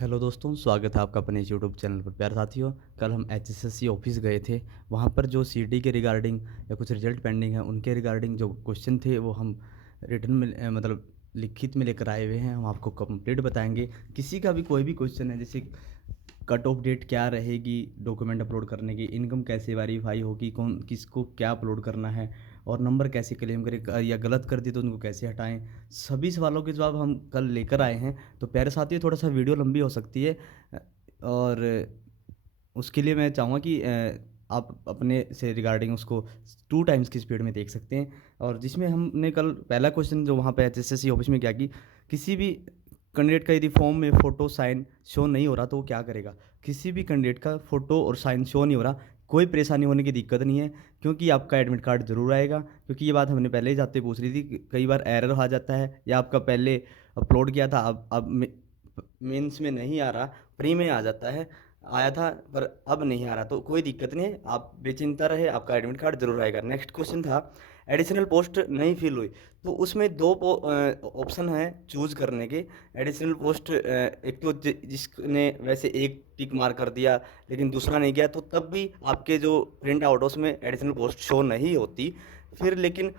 Hello दोस्तों, स्वागत है आपका अपने यूट्यूब चैनल पर। प्यारे साथियों, कल हम एचएसएससी ऑफिस गए थे। वहाँ पर जो सीडी के रिगार्डिंग या कुछ रिजल्ट पेंडिंग है उनके रिगार्डिंग जो क्वेश्चन थे वो हम रिटन में मतलब लिखित में लेकर आए हुए हैं। हम आपको कंप्लीट बताएंगे। किसी का भी कोई भी क्वेश्चन है, जैसे कट ऑफ डेट क्या रहेगी डॉक्यूमेंट अपलोड करने की, इनकम कैसे वेरीफाई होगी, कौन किसको क्या अपलोड करना है, और नंबर कैसे क्लेम करें, या गलत कर दी तो उनको कैसे हटाएं, सभी सवालों के जवाब हम कल लेकर आए हैं। तो प्यारे साथियों, थोड़ा सा वीडियो लंबी हो सकती है, और उसके लिए मैं चाहूँगा कि आप अपने से रिगार्डिंग उसको 2 टाइम्स की स्पीड में देख सकते हैं। और जिसमें हमने कल पहला क्वेश्चन जो वहाँ पे एचएसएससी ऑफिस में क्या कि किसी भी कैंडिडेट का यदि फॉर्म में फ़ोटो साइन शो नहीं हो रहा तो वो क्या करेगा। किसी भी कैंडिडेट का फ़ोटो और साइन शो नहीं हो रहा, कोई परेशानी होने की दिक्कत नहीं है, क्योंकि आपका एडमिट कार्ड ज़रूर आएगा। क्योंकि ये बात हमने पहले ही जाते पूछ ली थी कि कई बार एरर आ जाता है, या आपका पहले अपलोड किया था अब मेंस में नहीं आ रहा, प्री में आ जाता है, आया था पर अब नहीं आ रहा, तो कोई दिक्कत नहीं है, आप बेचिंता रहे, आपका एडमिट कार्ड जरूर आएगा। नेक्स्ट क्वेश्चन था, एडिशनल पोस्ट नहीं फिल हुई, तो उसमें दो ऑप्शन है चूज करने के। एडिशनल पोस्ट एक तो जिसने वैसे एक टिक मार कर दिया लेकिन दूसरा नहीं किया, तो तब भी आपके जो प्रिंट आउट उसमें एडिशनल पोस्ट शो नहीं होती। फिर लेकिन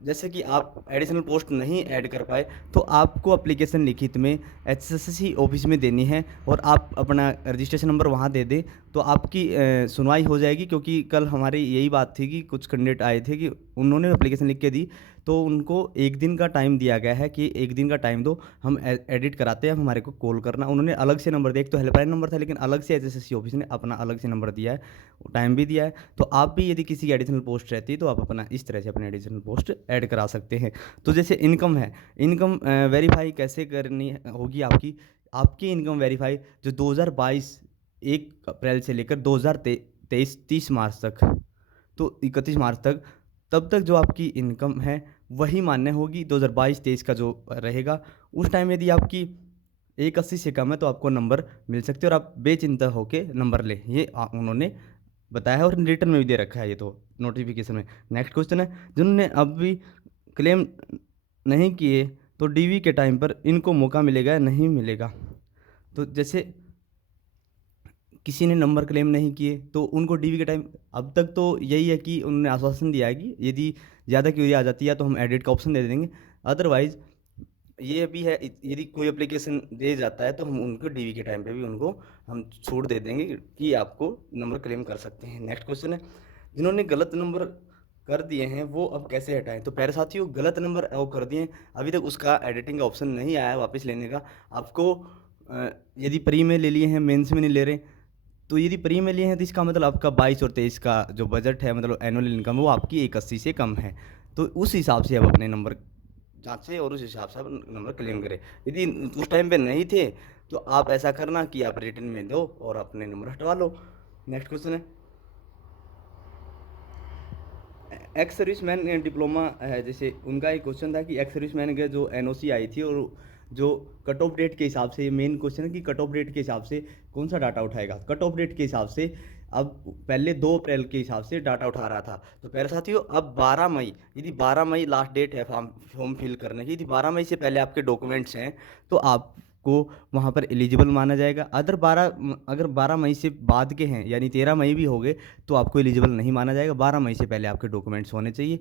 जैसे कि आप एडिशनल पोस्ट नहीं ऐड कर पाए, तो आपको एप्लीकेशन लिखित में एचएसएससी ऑफिस में देनी है, और आप अपना रजिस्ट्रेशन नंबर वहाँ दे दें तो आपकी सुनवाई हो जाएगी। क्योंकि कल हमारी यही बात थी कि कुछ कैंडिडेट आए थे कि उन्होंने एप्लीकेशन लिख के दी, तो उनको एक दिन का टाइम दिया गया है कि एक दिन का टाइम दो, हम एडिट कराते हैं, अब हमारे को कॉल करना। उन्होंने अलग से नंबर दिया, एक तो हेल्पलाइन नंबर था, लेकिन अलग से एचएसएससी ऑफिस ने अपना अलग से नंबर दिया है, टाइम भी दिया है। तो आप भी यदि किसी की एडिशनल पोस्ट रहती है तो आप अपना इस तरह से अपनी एडिशनल पोस्ट ऐड करा सकते हैं। तो जैसे इनकम है, इनकम वेरीफाई कैसे करनी होगी आपकी। आपकी इनकम वेरीफाई जो 2022 1 अप्रैल से लेकर 2023 30 मार्च तक, तो 31 मार्च तक, तब तक जो आपकी इनकम है वही मान्य होगी। 2022-23 का जो रहेगा, उस टाइम यदि आपकी 180 से कम है तो आपको नंबर मिल सकते हैं, और आप बेचिंता होके नंबर लें, ये उन्होंने बताया है, और रिटर्न में भी दे रखा है ये तो नोटिफिकेशन में। नेक्स्ट क्वेश्चन है, जिन्होंने अब भी क्लेम नहीं किए तो डीवी के टाइम पर इनको मौका मिलेगा या नहीं मिलेगा। तो जैसे किसी ने नंबर क्लेम नहीं किए तो उनको डीवी के टाइम, अब तक तो यही है कि उन्होंने आश्वासन दिया है कि यदि ज़्यादा क्यूरी आ जाती है तो हम एडिट का ऑप्शन दे देंगे। अदरवाइज ये भी है, यदि कोई एप्लीकेशन दे जाता है तो हम उनको डीवी के टाइम पे भी उनको हम छूट दे देंगे कि आपको नंबर क्लेम कर सकते हैं। नेक्स्ट क्वेश्चन है, जिन्होंने गलत नंबर कर दिए हैं वो अब कैसे हटाएं। तो प्यारे साथियों, गलत नंबर वो कर दिए हैं, अभी तक उसका एडिटिंग का ऑप्शन नहीं आया है वापस लेने का। आपको यदि प्री में ले लिए हैं, मेंस में नहीं ले रहे, तो यदि प्री में लिए हैं तो इसका मतलब आपका 22 और 23 का जो बजट है, मतलब एनुअल इनकम, वो आपकी 180 से कम है। तो उस हिसाब से आप अपने नंबर जांचें और उस हिसाब से आप नंबर क्लेम करें। यदि उस टाइम पे नहीं थे तो आप ऐसा करना कि आप रिटर्न में दो और अपने नंबर हटवा लो। नेक्स्ट क्वेश्चन है, एक्स सर्विसमैन डिप्लोमा है, जैसे उनका एक क्वेश्चन था कि एक्स सर्विसमैन के जो एनओसी आई थी, और जो कट ऑफ डेट के हिसाब से, ये मेन क्वेश्चन है कि कट ऑफ डेट के हिसाब से कौन सा डाटा उठाएगा। कट ऑफ डेट के हिसाब से अब पहले 2 अप्रैल के हिसाब से डाटा उठा रहा था, तो प्यारे साथियों अब 12 मई, यदि 12 मई लास्ट डेट है फॉर्म फिल करने की, यदि 12 मई से पहले आपके डॉक्यूमेंट्स हैं तो आपको वहाँ पर एलिजिबल माना जाएगा। अगर 12 मई से बाद के हैं, यानी 13 मई भी हो गए, तो आपको एलिजिबल नहीं माना जाएगा। 12 मई से पहले आपके डॉक्यूमेंट्स होने चाहिए,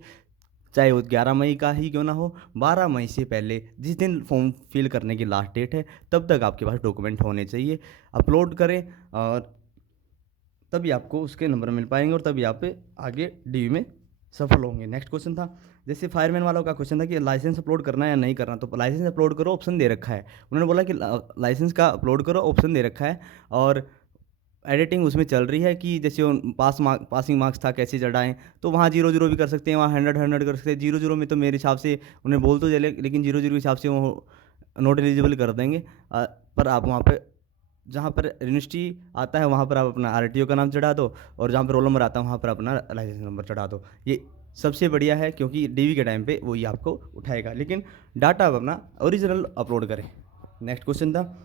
चाहे वो 11 मई का ही क्यों ना हो। 12 मई से पहले, जिस दिन फॉर्म फिल करने की लास्ट डेट है, तब तक आपके पास डॉक्यूमेंट होने चाहिए। अपलोड करें, और तभी आपको उसके नंबर मिल पाएंगे, और तभी आप आगे डीवी में सफल होंगे। नेक्स्ट क्वेश्चन था, जैसे फायरमैन वालों का क्वेश्चन था कि लाइसेंस अपलोड करना है या नहीं करना। तो लाइसेंस अपलोड करो, ऑप्शन दे रखा है, उन्होंने बोला कि लाइसेंस का अपलोड करो, ऑप्शन दे रखा है। और एडिटिंग उसमें चल रही है कि जैसे पासिंग मार्क्स था कैसे चढ़ाएं, तो वहाँ 0-0 भी कर सकते हैं, वहाँ 100-100 कर सकते हैं। 0-0 में तो मेरे हिसाब से उन्हें बोल तो चले, लेकिन 0-0 के हिसाब से वो नॉट एलिजिबल कर देंगे। पर आप वहाँ पे, जहाँ पर यूनिवर्सिटी आता है वहाँ पर आप अपना आरटीओ का नाम चढ़ा दो, और जहाँ पर रोल नंबर आता है वहाँ पर अपना लाइसेंस नंबर चढ़ा दो। ये सबसे बढ़िया है, क्योंकि डीवी के टाइम पे वही आपको उठाएगा, लेकिन डाटा आप अपना ओरिजिनल अपलोड करें। नेक्स्ट क्वेश्चन था,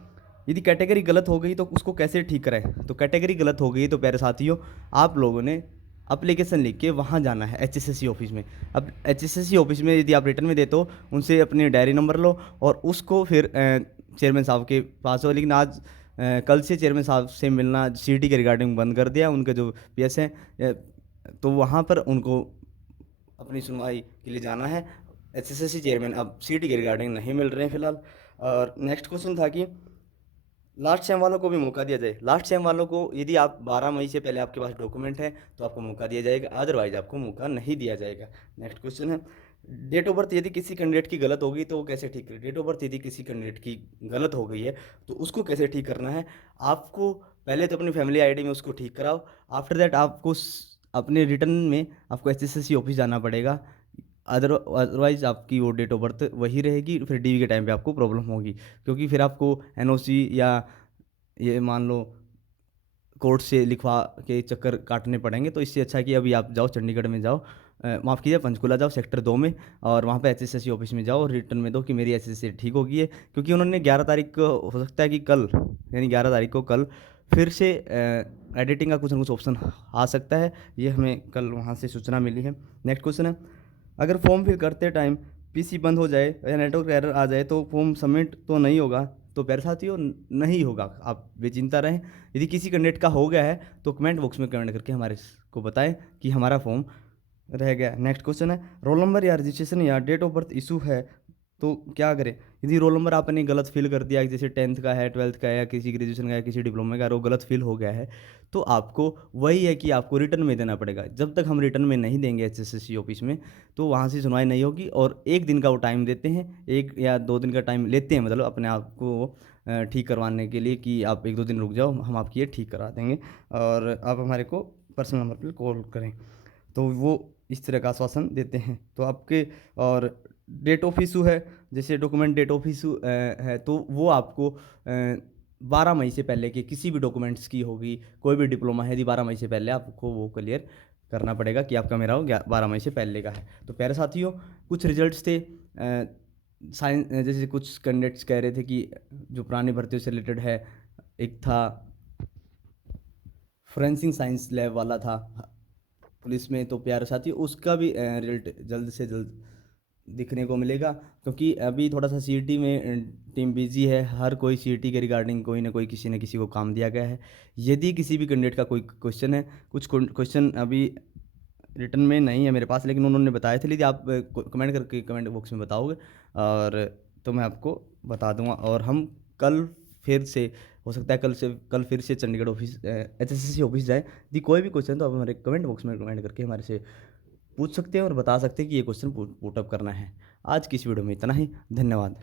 यदि कैटेगरी गलत हो गई तो उसको कैसे ठीक करें। तो कैटेगरी गलत हो गई तो प्यारे साथियों, आप लोगों ने अप्लीकेशन लिख के वहाँ जाना है एचएसएससी ऑफिस में। अब एचएसएससी ऑफिस में यदि आप रिटर्न में देते हो, उनसे अपनी डायरी नंबर लो और उसको फिर चेयरमैन साहब के पास हो। लेकिन आज कल से चेयरमैन साहब से मिलना सीटी के रिगार्डिंग बंद कर दिया। उनके जो पीएस हैं तो वहाँ पर उनको अपनी सुनवाई के लिए जाना है। एचएसएससी चेयरमैन अब सीटी के रिगार्डिंग नहीं मिल रहे हैं फिलहाल। और नेक्स्ट क्वेश्चन था कि लास्ट सेम वालों को भी मौका दिया जाए। लास्ट सेम वालों को यदि आप 12 मई से पहले आपके पास डॉक्यूमेंट है तो आपको मौका दिया जाएगा, अदरवाइज आपको मौका नहीं दिया जाएगा। नेक्स्ट क्वेश्चन है डेट ऑफ बर्थ यदि किसी कैंडिडेट की गलत होगी तो वो कैसे ठीक करें। डेट ऑफ बर्थ यदि किसी कैंडिडेट की गलत हो गई है तो उसको कैसे ठीक करना है। आपको पहले तो अपनी फैमिली आईडी में उसको ठीक कराओ। आफ्टर दैट आपको अपने रिटर्न में आपको एचएसएससी ऑफिस जाना पड़ेगा। अदरवाइज आपकी वो डेट ऑफ बर्थ वही रहेगी, फिर डीवी के टाइम पे आपको प्रॉब्लम होगी, क्योंकि फिर आपको एनओसी या ये मान लो कोर्ट से लिखवा के चक्कर काटने पड़ेंगे। तो इससे अच्छा है कि अभी आप जाओ चंडीगढ़ में जाओ, माफ़ कीजिए पंचकुला जाओ सेक्टर 2 में, और वहाँ पे एचएसएससी ऑफिस में जाओ और रिटर्न में दो कि मेरी एचएसएससी ठीक हो गई है। क्योंकि उन्होंने 11 तारीख को, हो सकता है कि कल, यानी 11 तारीख को कल फिर से एडिटिंग का कुछ ना कुछ ऑप्शन आ सकता है। ये हमें कल वहाँ से सूचना मिली है। नेक्स्ट क्वेश्चन है अगर फॉर्म फिल करते टाइम पीसी बंद हो जाए या नेटवर्क एरर आ जाए तो फॉर्म सबमिट तो नहीं होगा। तो प्यारे साथियों नहीं होगा, आप बेचिंता रहें। यदि किसी कैंडिडेट का हो गया है तो कमेंट बॉक्स में कमेंट करके हमारे को बताएं कि हमारा फॉर्म रह गया। नेक्स्ट क्वेश्चन है रोल नंबर या रजिस्ट्रेशन या डेट ऑफ बर्थ इशू है तो क्या करें। यदि रोल नंबर आपने गलत फिल कर दिया, जैसे 10th का है, 12th का है, या किसी ग्रेजुएशन का है, किसी डिप्लोमा का है, वो गलत फिल हो गया है, तो आपको वही है कि आपको रिटर्न में देना पड़ेगा। जब तक हम रिटर्न में नहीं देंगे एचएसएससी ऑफिस में तो वहाँ से सुनवाई नहीं होगी। और 1 दिन का वो टाइम देते हैं, 1 या 2 दिन का टाइम लेते हैं, मतलब अपने आप को ठीक करवाने के लिए कि आप 1-2 दिन रुक जाओ, हम आपकी ये ठीक करा देंगे और आप हमारे को पर्सनल नंबर पर कॉल करें। तो वो इस तरह का आश्वासन देते हैं। तो आपके और डेट ऑफ इशू है, जैसे डॉक्यूमेंट डेट ऑफ इशू है तो वो आपको 12 मई से पहले के किसी भी डॉक्यूमेंट्स की होगी, कोई भी डिप्लोमा है यदि 12 मई से पहले आपको वो क्लियर करना पड़ेगा कि आपका मेरा हो 12 मई से पहले का है। तो प्यारे साथियों कुछ रिजल्ट्स थे साइंस, जैसे कुछ कैंडिडेट्स कह रहे थे कि जो पुरानी भर्तियों से रिलेटेड है, एक था फोरेंसिक साइंस लैब वाला था पुलिस में, तो प्यारे साथियों उसका भी रिजल्ट जल्द से जल्द दिखने को मिलेगा। क्योंकि अभी थोड़ा सा सीईटी में टीम बिजी है, हर कोई सीईटी के रिगार्डिंग कोई ना कोई किसी न किसी को काम दिया गया है। यदि किसी भी कैंडिडेट का कोई क्वेश्चन है, कुछ क्वेश्चन अभी रिटर्न में नहीं है मेरे पास, लेकिन उन्होंने बताए थे, यदि आप कमेंट करके कमेंट बॉक्स में बताओगे और तो मैं आपको बता दूंगा। और हम कल फिर से, हो सकता है कल फिर से चंडीगढ़ ऑफिस एचएसएससी ऑफिस जाए। यदि कोई भी क्वेश्चन तो आप हमारे कमेंट बॉक्स में कमेंट करके हमारे से पूछ सकते हैं और बता सकते हैं कि ये क्वेश्चन पुटअप करना है। आज की इस वीडियो में इतना ही, धन्यवाद।